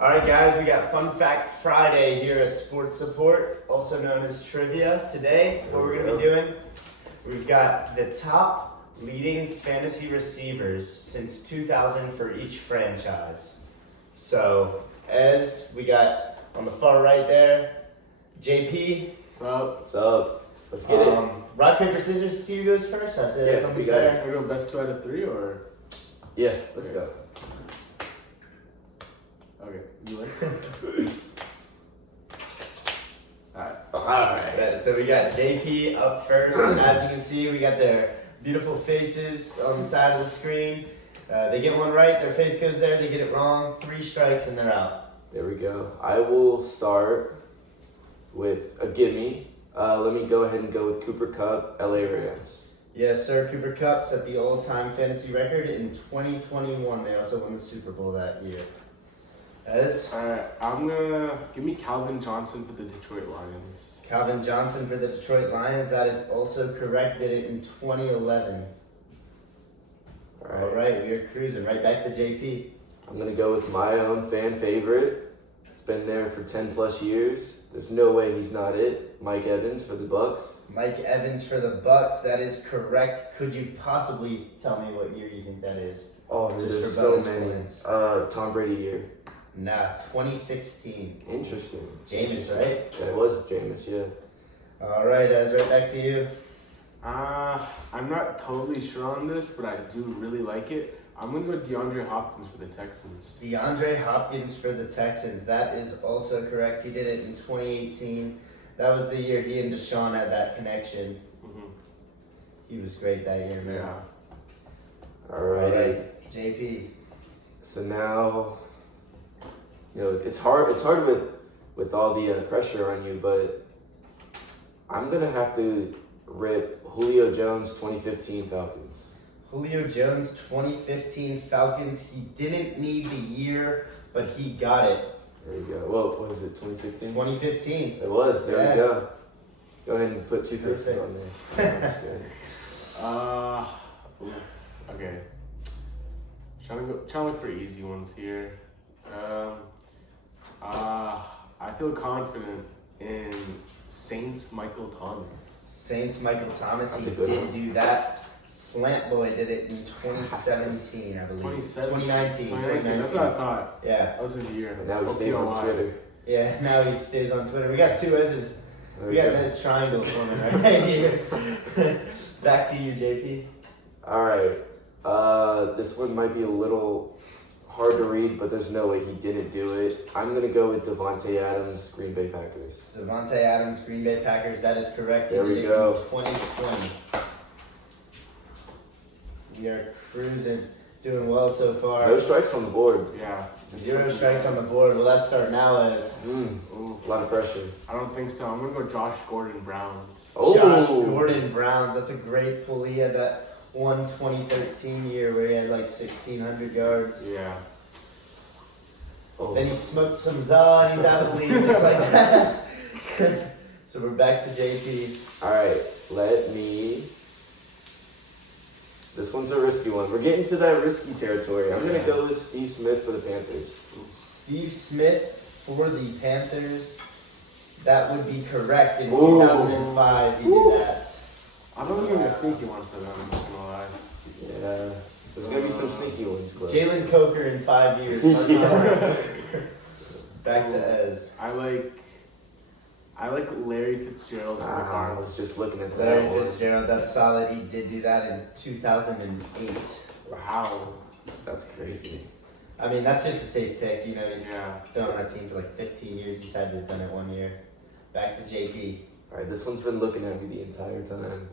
All right, guys, we got Fun Fact Friday here at Sports Support, also known as Trivia. Today, what we're going to be doing, we've got the top leading fantasy receivers since 2000 for each franchise. So, Ezz, we got on the far right there, JP. What's up? What's up? Let's get it. Rock, paper, scissors to see who goes first. I said that's something fair. Can we go best 2 out of 3 or? Yeah, let's go. Okay, you win. Alright, so we got JP up first. As you can see, we got their beautiful faces on the side of the screen. They get one right, their face goes there. They get it wrong, 3 strikes, and they're out. There we go. I will start with a gimme. Let me go ahead and go with Cooper Kupp, LA Rams. Yes, sir. Cooper Kupp set the all-time fantasy record in 2021. They also won the Super Bowl that year. Ez? Alright, I'm gonna give me Calvin Johnson for the Detroit Lions. Calvin Johnson for the Detroit Lions. That is also correct. Did it in 2011. All right, we are cruising right back to JP. I'm going to go with my own fan favorite. He's been there for 10 plus years. There's no way he's not it. Mike Evans for the Bucks. Mike Evans for the Bucks. That is correct. Could you possibly tell me what year you think that is? Oh, Just there's for so bonus many. points. Tom Brady year. Nah, 2016. Interesting. Jameis, right? Yeah, it was Jameis, yeah. All right, Ez, right back to you. I'm not totally sure on this, but I do really like it. I'm gonna go DeAndre Hopkins for the Texans. DeAndre Hopkins for the Texans. That is also correct. He did it in 2018. That was the year he and Deshaun had that connection. Mm-hmm. He was great that year, man. Yeah. All right. JP. So now, it's hard with all the pressure on you, but I'm going to have to rip Julio Jones 2015 Falcons. Julio Jones, 2015 Falcons. He didn't need the year, but he got it. There you go. Well, what was it, 2016? 2015. It was. There Yeah. we go. Go ahead and put 2 faces on there. That's good. Okay. Trying to look for easy ones here. I feel confident in Saints Michael Thomas. Saints Michael Thomas. That's He a good did one. do that. Slant Boy did it in 2017, I believe. 2019. That's what I thought. Yeah. That was his year. And now he stays on OPOI. Twitter. Yeah, now he stays on Twitter. We got 2 S's. There We got an S triangle forming right here. Back to you, JP. All right. This one might be a little hard to read, but there's no way he didn't do it. I'm going to go with Devontae Adams, Green Bay Packers. Devontae Adams, Green Bay Packers. That is correct. There He we did it go. in 2020. We are cruising. Doing well so far. No strikes on the board. Yeah. 0 strikes on the board. Will that start now as Ooh, A lot of pressure. I don't think so. I'm gonna go Josh Gordon Browns. Oh. Josh Gordon Browns? That's a great pull. He had that one 2013 year where he had like 1,600 yards. Yeah. Oh. Then he smoked some za and he's out of the league just like that. So we're back to JP. All right, let me. This one's a risky one. We're getting to that risky territory. I'm going to go with Steve Smith for the Panthers. Steve Smith for the Panthers. That would be correct. In Ooh. 2005, he did that. I'm gonna give a sneaky one for them. I'm not gonna lie. Yeah, there's going to be some sneaky ones, Cliff. Jalen Coker in 5 years. Yeah. Back to Ez. I like Larry Fitzgerald for the I was Cardinals. just looking at that Larry one. Fitzgerald, that's solid. He did do that in 2008. Wow. That's crazy. I mean, that's just a safe pick. You know, he's Yeah. been on that team for like 15 years. He's had to have done it 1 year. Back to JP. All right, this one's been looking at me the entire time.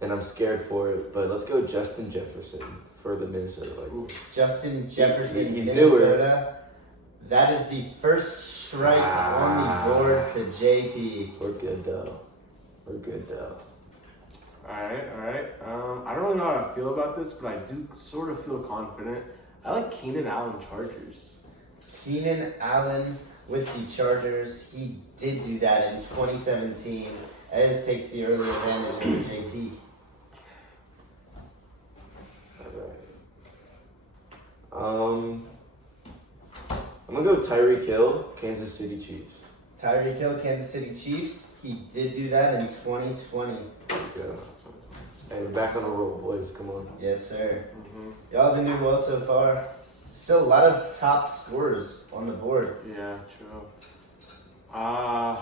And I'm scared for it, but let's go Justin Jefferson for the Minnesota Vikings. Justin Jefferson, He's Minnesota. That is the first strike on the board to JP. We're good though. Alright. I don't really know how I feel about this, but I do sort of feel confident. I like Keenan Allen Chargers. Keenan Allen with the Chargers. He did do that in 2017. Ez takes the early advantage over JP. All right. I'm gonna go Tyreek Hill, Kansas City Chiefs. Tyreek Hill, Kansas City Chiefs. He did do that in 2020. There we go. Hey, we're back on the roll, boys. Come on. Yes, sir. Mm-hmm. Y'all been doing well so far. Still a lot of top scorers on the board. Yeah, true. I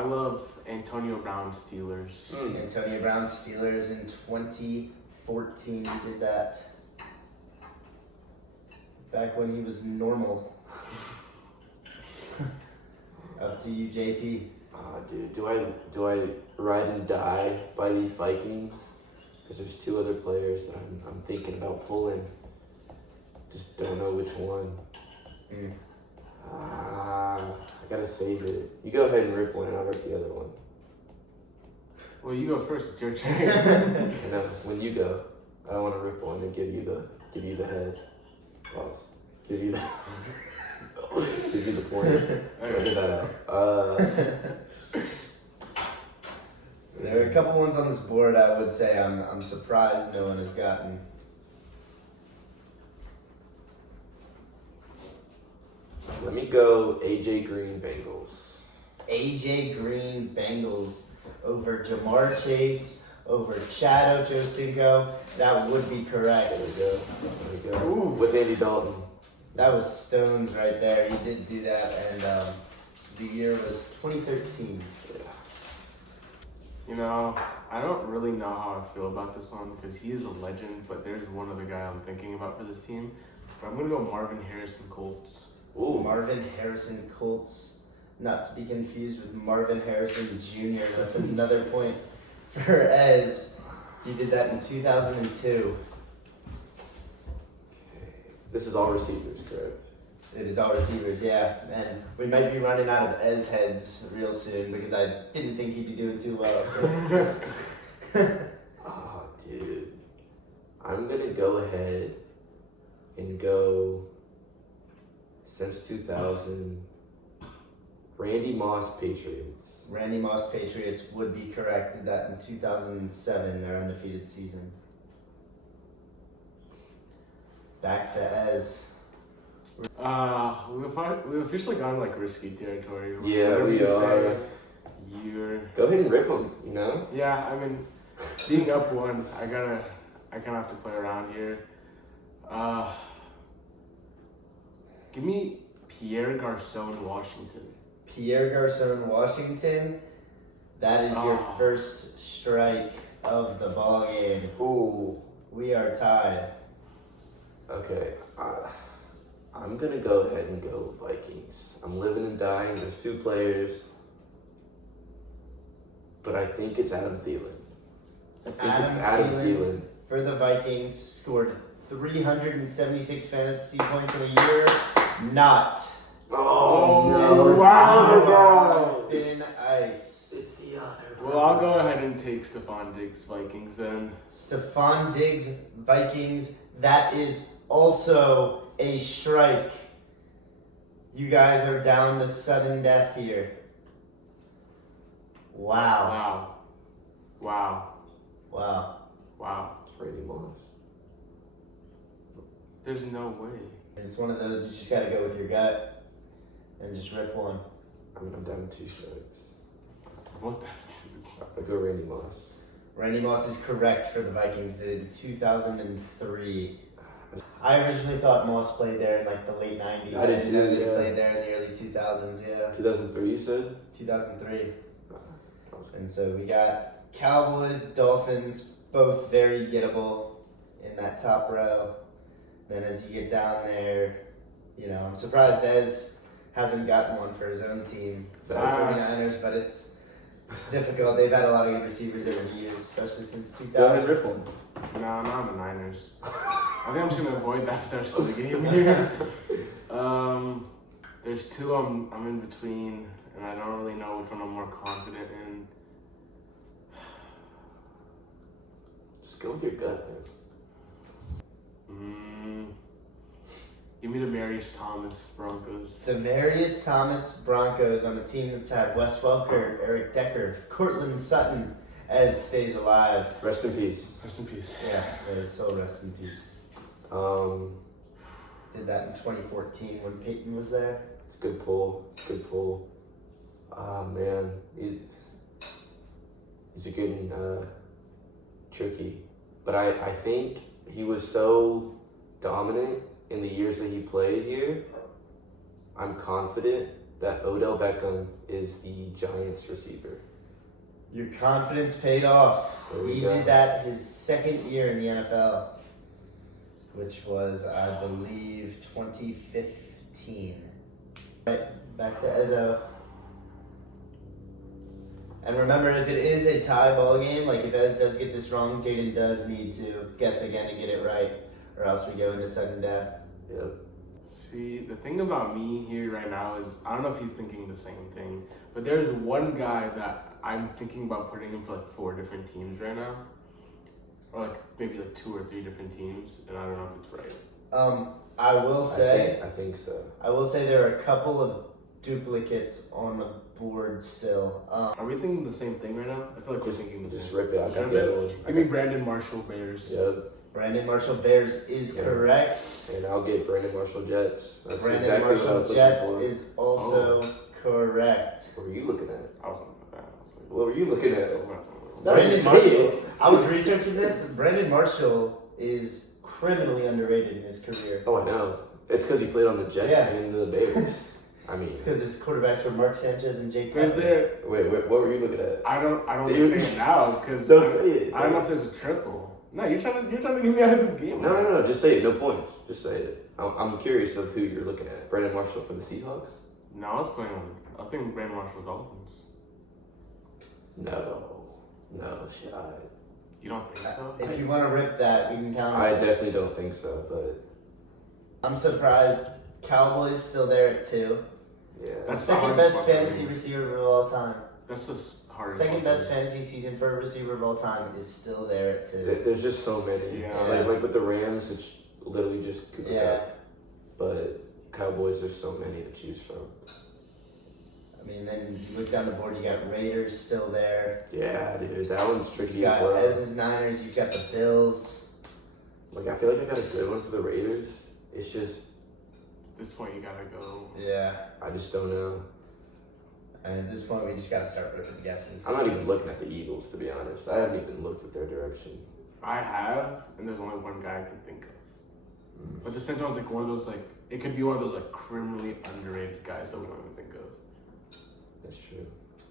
love Antonio Brown Steelers. Antonio Brown Steelers in 2014. He did that. Back when he was normal. Up to you, JP. Dude, do I ride and die by these Vikings? Because there's two other players that I'm thinking about pulling. Just don't know which one. I gotta save it. You go ahead and rip one, and I'll rip the other one. Well, you go first. It's your turn. I know. When you go, I don't want to rip one and give you the head. Pause. Give you the give you the point. Get that out. There are a couple ones on this board I would say I'm surprised no one has gotten. Let me go AJ Green Bengals. AJ Green Bengals over Jamar Chase, over Chad Ochocinco. That would be correct. There we go. Ooh. With Andy Dalton. That was Stones right there. He did do that, and the year was 2013. Yeah. You know, I don't really know how I feel about this one because he is a legend, but there's one other guy I'm thinking about for this team. But I'm going to go Marvin Harrison Colts. Ooh, Marvin Harrison Colts. Not to be confused with Marvin Harrison Jr. That's another point for Ez. He did that in 2002. This is all receivers, correct? It is all receivers, yeah. And we might be running out of Ez heads real soon because I didn't think he'd be doing too well. So. Oh, dude. I'm going to go ahead and go, since 2000, Randy Moss Patriots. Randy Moss Patriots would be correct. Did that in 2007, their undefeated season. Back to Ez. We've officially gone like risky territory. Yeah, Whatever we you are. You're. Go ahead and rip them, you know? Yeah, I mean, being up one, I kind of have to play around here. Give me Pierre Garcon, Washington. Pierre Garcon, Washington. That is your first strike of the ball game. Ooh. We are tied. Okay. I'm going to go ahead and go Vikings. I'm living and dying. There's two players. But I think it's Adam Thielen. I think it's Adam Thielen. For the Vikings, scored 376 fantasy points in a year. Not. Oh, no. no. Wow. Thin ice. It's the other. Well, I'll go ahead and take Stephon Diggs, Vikings then. Stephon Diggs, Vikings. That is also a strike. You guys are down to sudden death here. Wow. Wow. It's Randy Moss. There's no way. It's one of those you just gotta go with your gut and just rip one. I mean, I'm down to 2 strikes. What that is. I'll go Randy Moss. Randy Moss is correct for the Vikings in 2003. I originally thought Moss played there in like the late 90s. I did didn't know too, that he yeah. played there in the early 2000s, yeah. 2003, you said? 2003. And so we got Cowboys, Dolphins, both very gettable in that top row. Then as you get down there, you know, I'm surprised Ez hasn't gotten one for his own team, the 49ers, but it's difficult. They've had a lot of good receivers over the years, especially since 2000. Go ahead and rip one. No, not the Niners. I think I'm just gonna avoid that for the rest of the game here. There's two I'm in between, and I don't really know which one I'm more confident in. Just go with your gut, Give me Demaryius Thomas, Broncos. Demaryius Thomas, Broncos, on a team that's had Wes Welker, Eric Decker, Cortland Sutton, Ez stays alive. Rest in peace. Rest in peace. Yeah, his soul rest in peace. did that in 2014 when Peyton was there. It's a good pull. Good pull. Ah man, he's getting tricky. But I think he was so dominant in the years that he played here. I'm confident that Odell Beckham is the Giants receiver. Your confidence paid off. There we He go. did that his second year in the NFL, which was, I believe, 2015. Right, back to Ezzo. And remember, if it is a tie ball game, like if Ez does get this wrong, Jaden does need to guess again to get it right, or else we go into sudden death. Yep. See, the thing about me here right now is I don't know if he's thinking the same thing, but there's one guy that I'm thinking about putting him for like 4 different teams right now, or like maybe like 2 or 3 different teams, and I don't know if it's right. I will say, I think so. I will say there are a couple of duplicates on the board still. Are we thinking the same thing right now? I feel like we're thinking the Just same. rip it. I Just got rip the it. other one. Give me Brandon Marshall Bears. Yep. Brandon Marshall Bears is Yeah. correct. And I'll get Brandon Marshall Jets. That's Brandon exactly what I Marshall was Jets looking for. is also correct. What were you looking at? I was looking at that. I was like, What were you looking at? No, Brandon just Marshall. say it. I was researching this. Brandon Marshall is criminally underrated in his career. Oh, I know. It's because he played on the Jets Yeah. and the Bears. I mean, It's because his quarterbacks were Mark Sanchez and Jake Is Cutler. there? wait, what were you looking at? I don't want Dude. to say it now because Don't say it. I don't know if there's a triple. No, you're trying to get me out of this game. No. Just say it. No points. Just say it. I'm curious of who you're looking at. Brandon Marshall for the Seahawks? No, I was thinking Brandon Marshall Dolphins. No shot. You don't think so? If you want to rip that, we can count I it. definitely don't think so, but I'm surprised Cowboys still there at 2. yeah. The That's the second hardest best one for fantasy me. receiver of all time. That's the hardest. Second one best for me. fantasy season for a receiver of all time is still there at 2. There's just so many. Yeah. Like with the Rams, it's literally just Cooper Yeah. Kupp. But Cowboys, there's so many to choose from. I mean, then you look down the board, you got Raiders still there. Yeah, dude, that one's tricky You got as well. Ezz's Niners, you've got the Bills. Like, I feel like I got a good one for the Raiders. It's just, At this point, you gotta go. Yeah. I just don't know. And at this point, we just got to start ripping guesses. I'm not even looking at the Eagles, to be honest. I haven't even looked at their direction. I have, and there's only one guy I can think of. But the same time, it's like one of those like it could be one of those like criminally underrated guys that we don't even think of. That's true.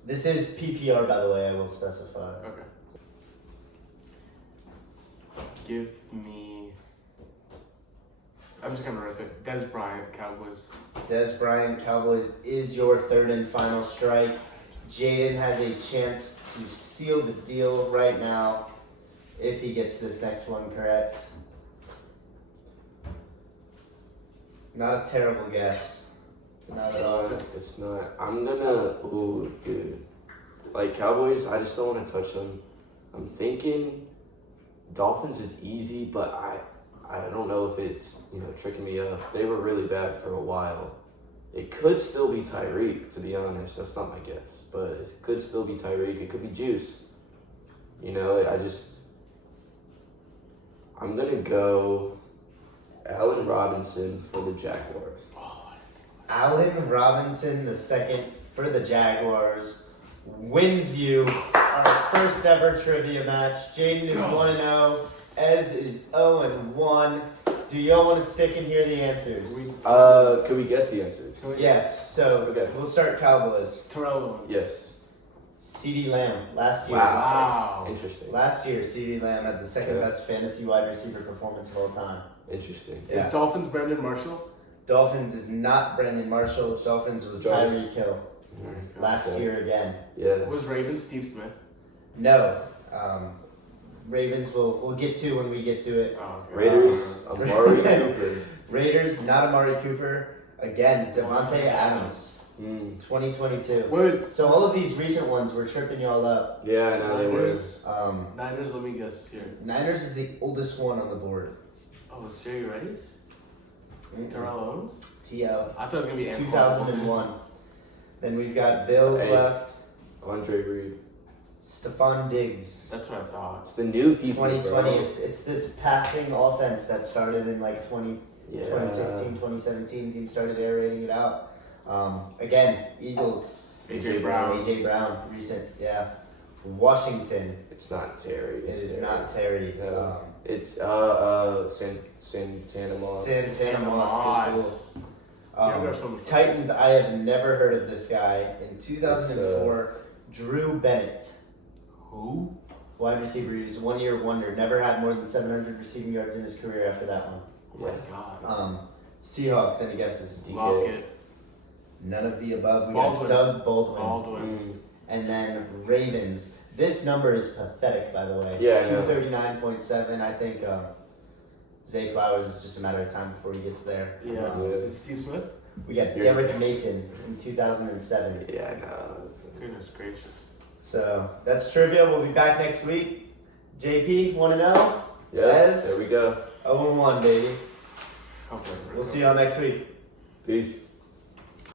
This is PPR, by the way, I will specify. Okay. Give me. I'm just gonna rip it. Des Bryant, Cowboys. Des Bryant, Cowboys is your third and final strike. Jaden has a chance to seal the deal right now if he gets this next one correct. Not a terrible guess. Not at all. It's not. I'm gonna. Ooh, dude. Like, Cowboys, I just don't want to touch them. I'm thinking Dolphins is easy, but I don't know if it's, tricking me up. They were really bad for a while. It could still be Tyreek, to be honest. That's not my guess. But it could still be Tyreek. It could be Juice. I'm going to go Allen Robinson for the Jaguars. Allen Robinson, the second for the Jaguars, wins you our first ever trivia match. Jaden is 1-0. Ez is 0-1. Do y'all want to stick and hear the answers? Could we guess the answers? Yes. So Okay. we'll start Cowboys. Terrell Owens. Yes. CeeDee Lamb last year. Wow. Interesting. Last year, CeeDee Lamb had the second Yeah. best fantasy wide receiver performance of all time. Interesting. Yeah. Is Dolphins Brandon Marshall? Dolphins is not Brandon Marshall. Dolphins was Dolphins. Tyreek Hill last Okay. year again. Yeah. Was Ravens Steve Smith? No. Ravens we'll get to when we get to it. Oh, okay. Raiders, Amari Cooper. Raiders, not Amari Cooper. Again, Devontae Adams, 2022. Wait, So all of these recent ones were tripping y'all up. Yeah, no, they were. Niners. Niners Let me guess here. is the oldest one on the board. Oh, it's Jerry Rice? Terrell Owens? T.O. I thought it was gonna be Ant 2001. Then we've got Bills Hey. left. Andre Reed. Stephon Diggs. That's what I thought. It's the new people. 2020. Bro. It's this passing offense that started in like Yeah. 2016, 2017, team started aerating it out. Again, Eagles. AJ Brown. AJ Brown, recent, yeah. Washington. It's not Terry. It is not Terry. No. It's Santana Moss. Santana Moss. Good cool. Yeah, there's some- Titans. I have never heard of this guy. In 2004, Drew Bennett, Who? wide receiver. He was a 1-year wonder. Never had more than 700 receiving yards in his career after that one. Oh my God. Seahawks. Any guesses? Lockett. None of the above. We Baldwin. got Doug Baldwin. Baldwin. And then Ravens. This number is pathetic, by the way. Yeah, I know. 239.7. I think Zay Flowers is just a matter of time before he gets there. Yeah. Is it Steve Smith? We got Here's- Derek Mason in 2007. Yeah, I know. Goodness gracious. So that's trivia. We'll be back next week. JP, 1-0. Yeah, Ez? there we go. 0-1, baby. Hopefully. We'll see y'all next week. Peace.